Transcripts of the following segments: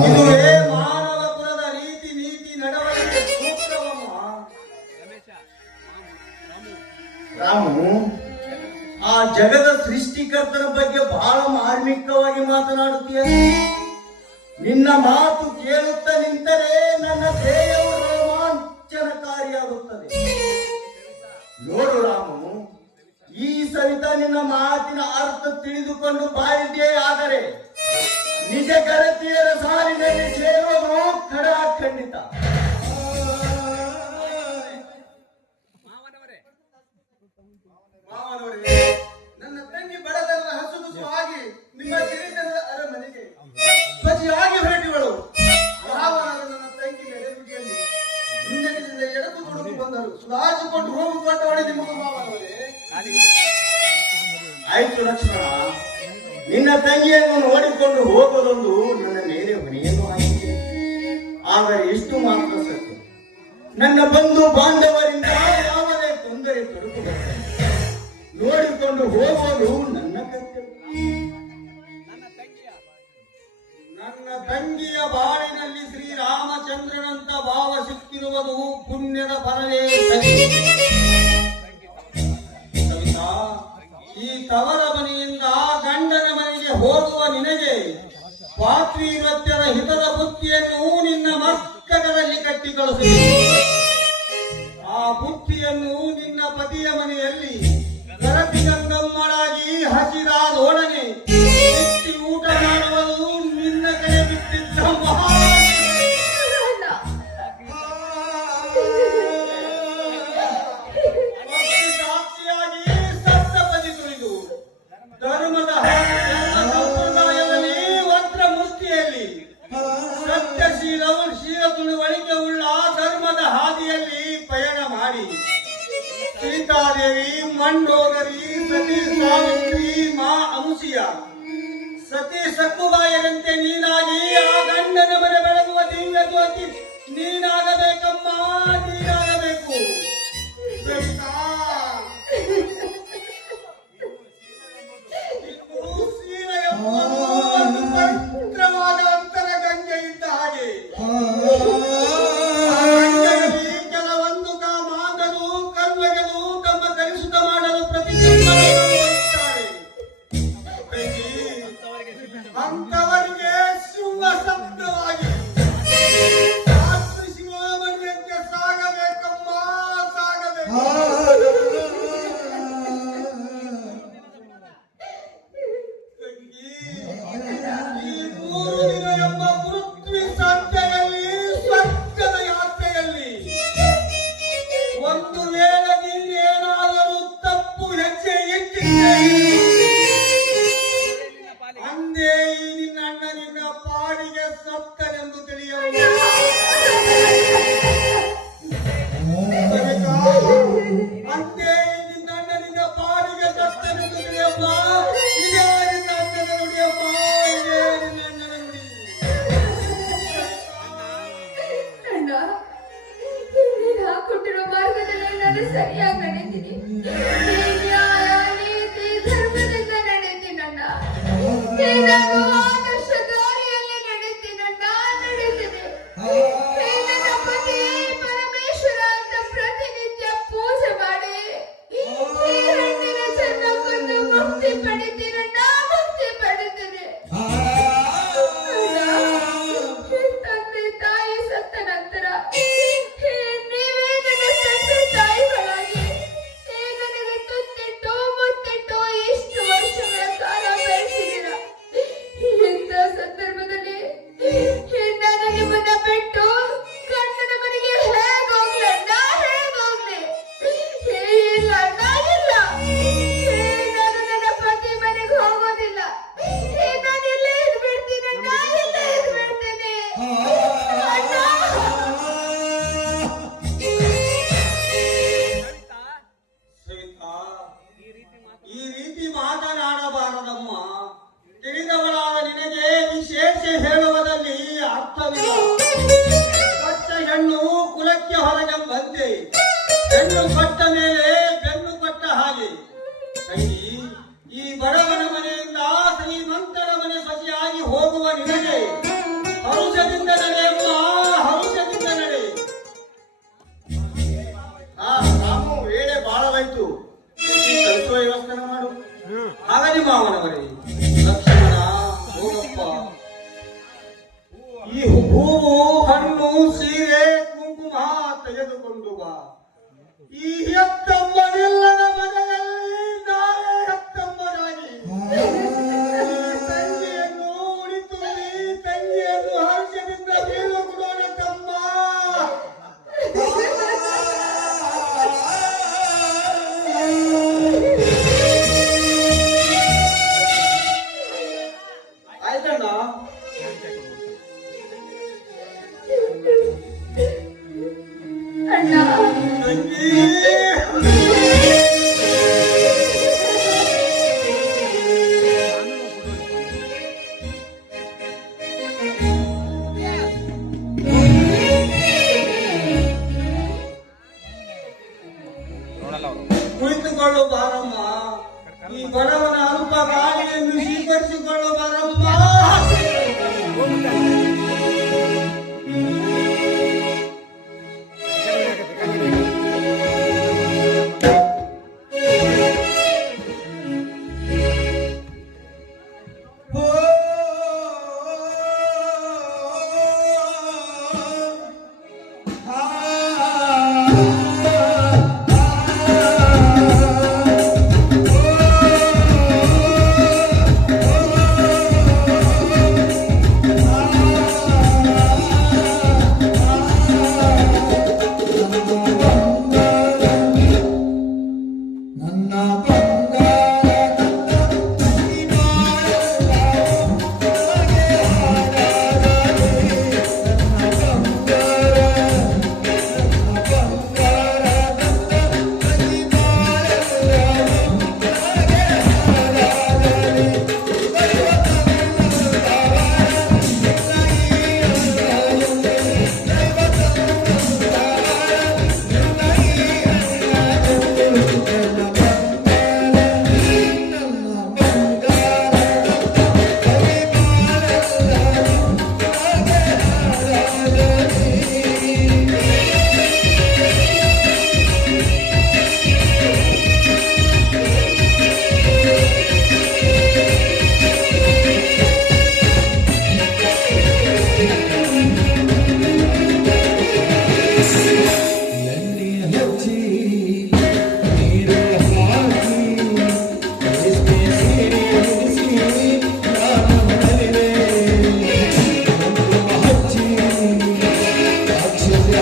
ಇದುವೇ ಮಾನವ ಕುಲದ ರೀತಿ ನೀತಿ ನಡವಳಿಕೆ ಸೂತ್ರವಮ್ಮ. ರಾಮು, ಆ ಜಗದ ಸೃಷ್ಟಿಕರ್ತನ ಬಗ್ಗೆ ಬಹಳ ಮಾರ್ಮಿಕವಾಗಿ ಮಾತನಾಡುತ್ತೀಯ. ನಿನ್ನ ಮಾತು ಕೇಳುತ್ತಾ ನಿಂತರೆ ನನ್ನ ದೇಹವು ರೋಮಾಂಚನಕಾರಿಯಾಗುತ್ತದೆ. ನೋಡು ರಾಮು, ಈ ಸವಿತಾ ನಿನ್ನ ಮಾತಿನ ಅರ್ಥ ತಿಳಿದುಕೊಂಡು ಬಾಯಿದ್ದೇ ಆದರೆ ನಿಜ ಗರತಿಯರ ಸಾಲಿನಲ್ಲಿ ಸೇರುವುದು ಖಂಡಿತ. ನನ್ನ ತಂಗಿ ಬಡದರ ಹಸುಗುಸು ಆಗಿ ನಿಮ್ಮ ಕಿರೀಟದ ಅರಮನೆಗೆ ಬಜಿಯಾಗಿ ಹೊರಟಿವಳು. ನನ್ನ ತಂಗಿ ನೆರೆಗುಡಿಯಲ್ಲಿ ಹಿಂದಿನಿಂದ ಎಡಕು ತುಡುಕು ಬಂದರು. ಸುಧಾರಿಸಿಕೊಂಡು ಹೋಗುವಂತವಳೆ ನಿಮಗೆ ಮಾವನವರೇ. ಆಯ್ತು ಲಕ್ಷ್ಮಣ, ನಿನ್ನ ತಂಗಿಯನ್ನು ನೋಡಿಕೊಂಡು ಹೋಗುವುದೊಂದು ನನ್ನ ಮೇಲೆ ಹೊಣೆಯನ್ನು ಹಾಕಿದೆ. ಆದರೆ ಇಷ್ಟು ಮಾತ್ರ ಸತ್ಯ, ನನ್ನ ಬಂಧು ಬಾಂಧವರಿಂದ ಯಾವುದೇ ತೊಂದರೆ ತೊಡಕು ನೋಡಿಕೊಂಡು ಹೋಗುವುದು ನನ್ನ ಕರ್ತವ್ಯ. ನನ್ನ ತಂಗಿಯ ಬಾಳಿನಲ್ಲಿ ಶ್ರೀರಾಮಚಂದ್ರನಂತ ಭಾವ ಸಿಕ್ಕಿರುವುದು ಪುಣ್ಯದ ಫಲವೇ. ಸವಿತಾ, ಈ ತವರ ಮನೆಯಿಂದ ಗಂಡನ ಮನೆಗೆ ಹೋಗುವ ನಿನಗೆ ಪಾತ್ರೀವತ್ಯದ ಹಿತದ ಬುತ್ತಿಯನ್ನು ನಿನ್ನ ಮಸ್ತಕದಲ್ಲಿ ಕಟ್ಟಿ ಕಳಿಸಿದೆ. ಆ ಬುತ್ತಿಯನ್ನು ನಿನ್ನ ಪತಿಯ ಮನೆಯಲ್ಲಿ ಗರತಿ ಗಂಗಮ್ಮಳಾಗಿ ಹಸಿರಾದೊಡನೆ ಹೆಚ್ಚಿ ಊಟ ಮಾಡುವುದು ನಿನ್ನ ಕೈ ಬಿಟ್ಟಿದ್ದ ಸಾಕ್ಷಿಯಾಗಿ ಸಪ್ತಪದಿ ತುಳಿದು ಧರ್ಮದ ಸಂಪ್ರದಾಯದಲ್ಲಿ ವಸ್ತ್ರ ಮುಷ್ಟಿಯಲ್ಲಿ ಶೀಲ ತುಳುವಳಿಕೆ ಉಳ್ಳ ಧರ್ಮದ ಹಾದಿಯಲ್ಲಿ ಪಯಣ ಮಾಡಿ ಸೀತಾದೇವಿ, ಮಂಡೋದರಿ, ಸತಿ ಸಾವಿತ್ರಿ, ಮಾ ಅನುಸೂಯ, ಸತಿ ಸಕ್ಕುಬಾಯರಂತೆ ನೀನಾಗಿ ಆ ಗಂಡನ ಮನೆ ಬೆಳಗುವ ದಿವ್ಯ ಜ್ಯೋತಿ ನೀನಾಗಬೇಕಮ್ಮ, ನೀನಾಗಬೇಕು. ಶೀಲ ಎಂಬುದು ಒಂದು ಪವಿತ್ರವಾದ ಅಂತರ ಗಂಗೆ ಇದ್ದ ಹಾಗೆ. ಕೆಲವೊಂದು ಕಾಮಾಂಗರು ಕರ್ಮಗಳು ತಮ್ಮ ಕಲಿಸುತ್ತ ಮಾಡಲು ಪ್ರತಿಜ್ಞೆ ಅಂತವರಿಗೆ ಶಿವ ಶಬ್ದವಾಗಿ ಶಿವಮಣಿಯಂತೆ ಸಾಗಬೇಕಮ್ಮ, ಸಾಗಬೇಕು. ಈ 3 ದಿನ ಎಂಬ ಪೃಥ್ವಿ ಸಂತೆಯಲ್ಲಿ ಸ್ವರ್ಗದ ಯಾತ್ರೆಯಲ್ಲಿ ಒಂದು ವೇಳೆ ನೀನೇನಾದರೂ ತಪ್ಪು ಹೆಜ್ಜೆ ಇಟ್ಟಿದ್ದೆ ಅಂದೇ ಈ ನಿನ್ನ ಅಣ್ಣನಿಂದ ಪಾಡಿಗೆ ಸತ್ತನೆಂದು ತಿಳಿಯಬಹುದು. ಅಂದೇ ಈ ನಿನ್ನ ಅಣ್ಣನಿಂದ ಪಾಡಿಗೆ ಸತ್ತನೆಂದು ತಿಳಿಯಮ್ಮ. ಇದೇ ನಿನ್ನ ಅಣ್ಣನ ನುಡಿಯಮ್ಮ, ಇದೇ ನಿನ್ನ ಅಣ್ಣನ ನುಡಿ. ಕೊಟ್ಟಿರೋ ಮಾರ್ಗದಲ್ಲಿ ನಾನು ಸರಿಯಾಗಿ ನಡೆತೀನಿ. ನ್ಯಾಯ, ನೀತಿ, ಧರ್ಮದಿಂದ ನಡೆತೀನಣ್ಣ. ನಾನು ಆದರ್ಶ ದಾರಿಯಲ್ಲಿ ನಡೆತೀನಣ್ಣ, ನಡೆತೀನಿ. ನನ್ನ ಪತಿ ಪರಮೇಶ್ವರ ಅಂತ ಪ್ರತಿನಿತ್ಯ ಪೂಜೆ ಮಾಡಿ ಈ ಹೆಣ್ಣಿನ ಜನ್ಮಕ್ಕೊಂದು ಮುಕ್ತಿ ಪಡಿತೀನಣ್ಣ, ಮುಕ್ತಿ ಪಡಿತೀನಿ. ತಂದೆ ತಾಯಿ ಸತ್ತ ನಂತರ ನೀವೇ ನನ್ನ ತಂದೆ ತಾಯಿಗಳಾಗಿ ನನಗೆ ತುತ್ತಿಟ್ಟು ಮುತ್ತಿಟ್ಟು ಇಷ್ಟು ವರ್ಷಗಳ ಕಾಲ ಬೆಳೆಸಿದ್ದೀರ. ಇಂಥ ಸಂದರ್ಭದಲ್ಲಿ ನಾನು ನಿಮ್ಮನ್ನ ಬಿಟ್ಟು ಗಂಡನ ಮನೆಗೆ ಹೇಗೋಗ್ಲಿ ಅಣ್ಣ, ಹೇಗೋಗ್ಲಿ? ಇಲ್ಲ ಅಣ್ಣ, ಇಲ್ಲ. ನಾನು ನನ್ನ ಪತಿ ಮನೆಗೆ ಹೋಗೋದಿಲ್ಲ. ನಾನು ಇಲ್ಲೇ ಇದ್ಬಿಡ್ತೀನಣ್ಣ, ಇಲ್ಲೇ ಇದ್ಬಿಡ್ತೀನಿ ಅಣ್ಣ. ಈ ರೀತಿ ಮಾತನಾಡಬಾರದಮ್ಮ. ತಿಳಿದವರಾದ ನಿನಗೆ ವಿಶೇಷ ಹೇಳುವುದಲ್ಲಿ ಅರ್ಥವಿಲ್ಲ. ಕೊಟ್ಟ ಹೆಣ್ಣು ಕುಲಕ್ಕೆ ಹೊರಗೆಂಬಂತೆ, ಹೆಣ್ಣು ಕೊಟ್ಟ ಮೇಲೆ ಬೆನ್ನು ಕೊಟ್ಟ ಹಾಗೆ. ತಂಗಿ, ಈ ಬಡವನ ಮನೆಯಿಂದ ಶ್ರೀಮಂತರ ಮನೆ ಸೊಸೆಯಾಗಿ ಹೋಗುವ ನಿನಗೆ ಈ ಹೂವು ಹಣ್ಣು ಸೀರೆ ಕುಂಕುಮ ತೆಗೆದುಕೊಂಡು ಬಾ. ಈ ಹೆತ್ತಮ್ಮನೆಲ್ಲನ ಮನೆಯಲ್ಲಿ ನಾವೇ ಹೆತ್ತಮ್ಮನಾಗಿ ತಂಗಿಯನ್ನು ಉಳಿತುಂಬಿ ತಂಗಿಯನ್ನು ಹರ್ಷದಿಂದ ಬೀಳು ಬಿಡೋಣ ತಮ್ಮ. ಆಯ್ತಣ್ಣ. ಅಣ್ಣ ತಂಗಿ ಕುಳಿತುಕೊಳ್ಳು ಬಾರಮ್ಮ. ಈ ಬಡವನ ಅಲ್ಪ ಗಾಳಿಯನ್ನು ಸ್ವೀಕರಿಸಿಕೊಳ್ಳು ಬಾರಮ್ಮ.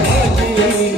Haji